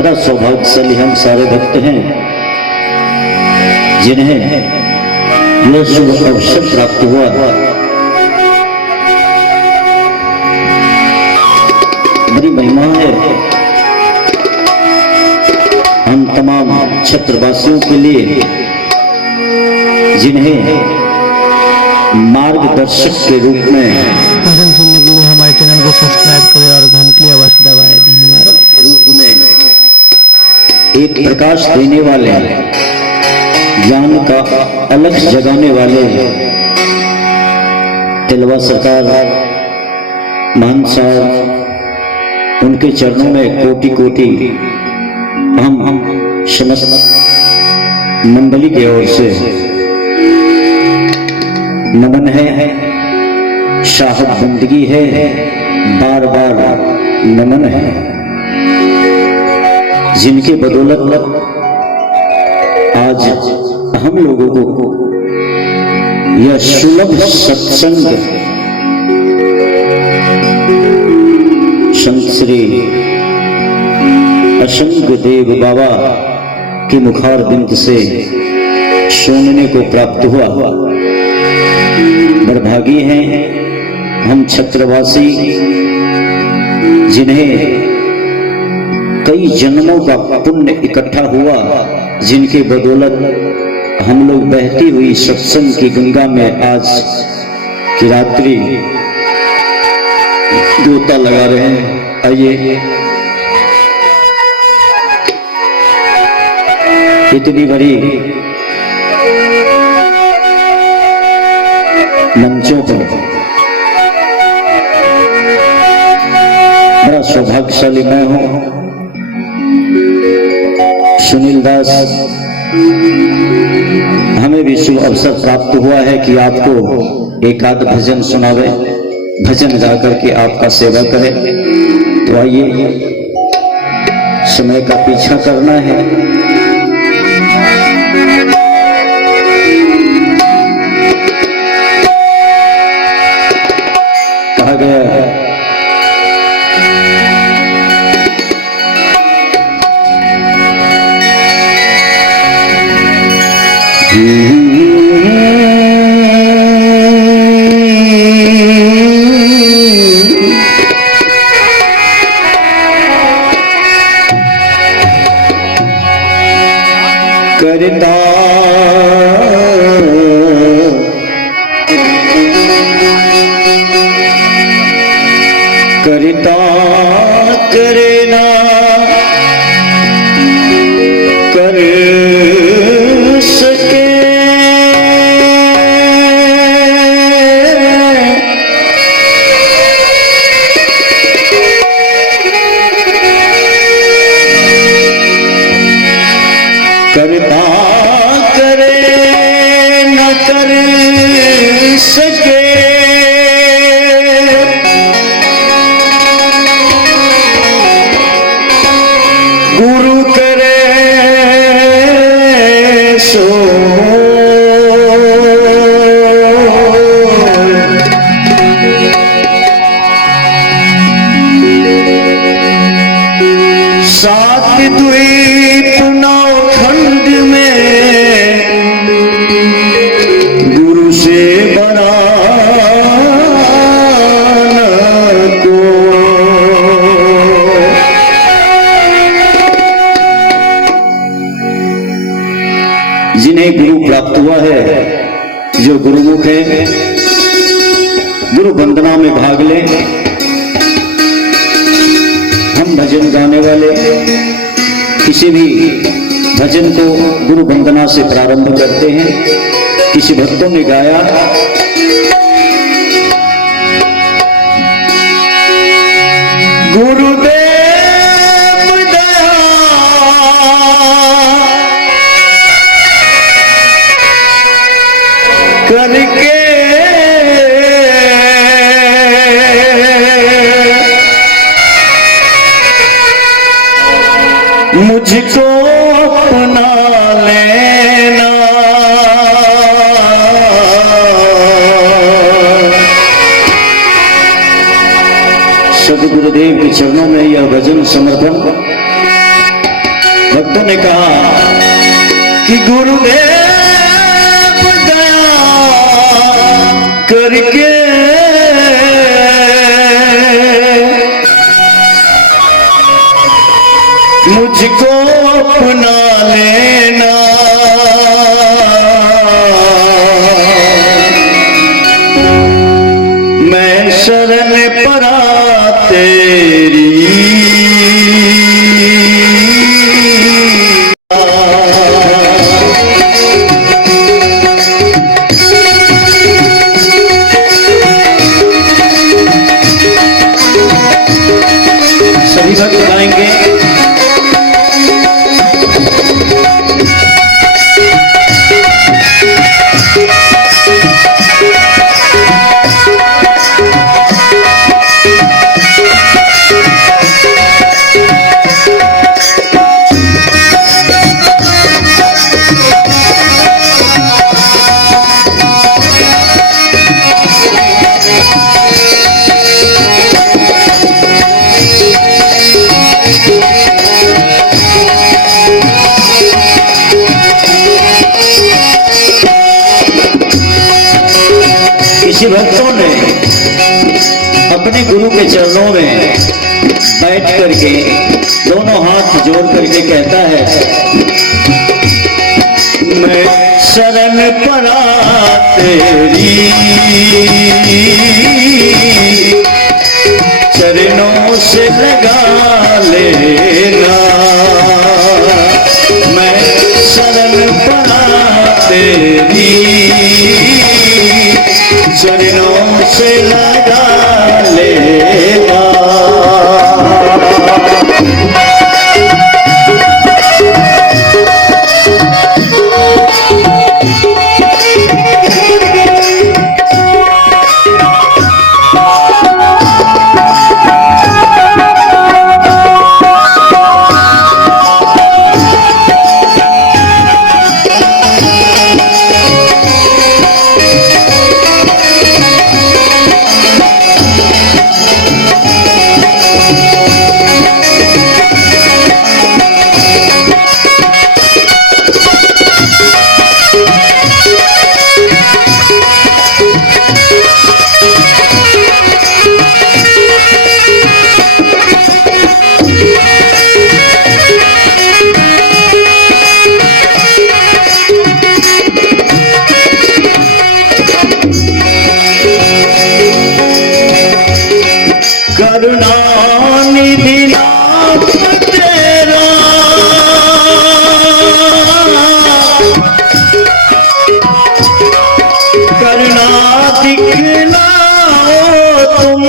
बड़ा सौभाग्यशाली हम सारे भक्त हैं जिन्हें यह शुभ अवसर प्राप्त हुआ। बड़ी महिमा है हम तमाम क्षेत्रवासियों के लिए जिन्हें मार्गदर्शक के रूप में भजन सुनने के लिए हमारे चैनल को सब्सक्राइब करें और घंटी अवश्य दबाएं। धन्यवाद। रूप में एक प्रकाश देने वाले, ज्ञान का अलग जगाने वाले तिलवा सरकार मान साहब, उनके चरणों में कोटि कोटि हम समस्त मंडली की ओर से नमन है, शाहब बंदगी है, बार बार नमन है, जिनके बदौलत आज हम लोगों को यह सुलभ सत्संग संत श्री असंग देव बाबा के मुखार बिंद से सुनने को प्राप्त हुआ। बड़भागी हैं हम छत्रवासी जिन्हें कई जन्मों का पुण्य इकट्ठा हुआ, जिनके बदौलत हम लोग बहती हुई सत्संग की गंगा में आज की रात्रि गोता लगा रहे हैं। आइए, इतनी बड़ी मंचों पर बड़ा सौभाग्यशाली मैं हूं। सुनील दास, हमें भी शुभ अवसर प्राप्त हुआ है कि आपको एक आध भजन सुनावे, भजन गा करके आपका सेवा करें। तो आइए, समय का पीछा करना है। कहा गया करता करता करना कर सके, करता करे न कर सके, गुरु करे सो सात द्वीप नौ खंड में गुरु से बड़ा को, जिन्हें गुरु प्राप्त हुआ है, जो गुरुमुख है, गुरु वंदना में भाग ले। हम भजन गाने वाले किसी भी भजन को गुरु वंदना से प्रारंभ करते हैं। किसी भक्तों ने गाया, गुरुदेव दया करके मुझको अपना लेना, सदगुरुदेव के चरणों में यह भजन समर्पण भक्तों ने कहा कि गुरुदेव दया करके मुझको अपना लेना, मैं शरण पड़ा तेरी। सभी भक्त गाएंगे। किसी भक्तों ने अपने गुरु के चरणों में बैठ करके दोनों हाथ जोड़ करके कहता है, मैं शरण पड़ा तेरी, चरणों से लगा लेना, मैं शरण पड़ा तेरी, चरणों से लगा लेना। करुणानिधि नाम तेरा, करुणा दिखलाओ तुम,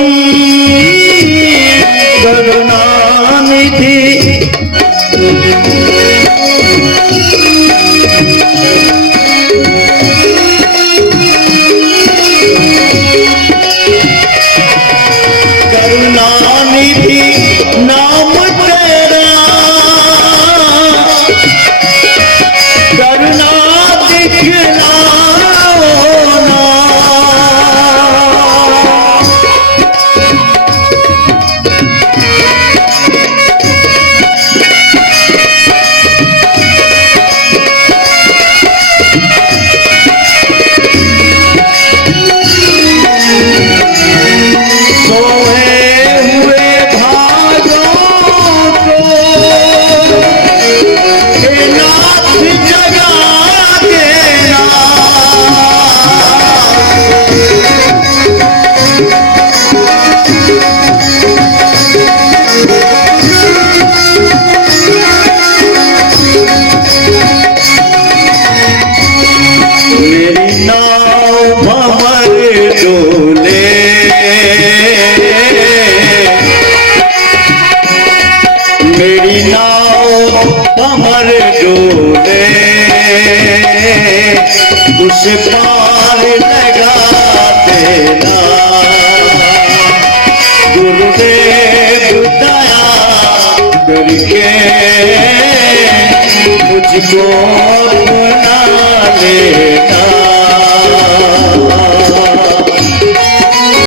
करुणानिधि करुणानिधि नाम तेरा, करुणा दिखलाओ ना, मेरी नाव भंवर डोले, उस पार लगा देना, गुरुदेव दया करके मुझको अपना ले।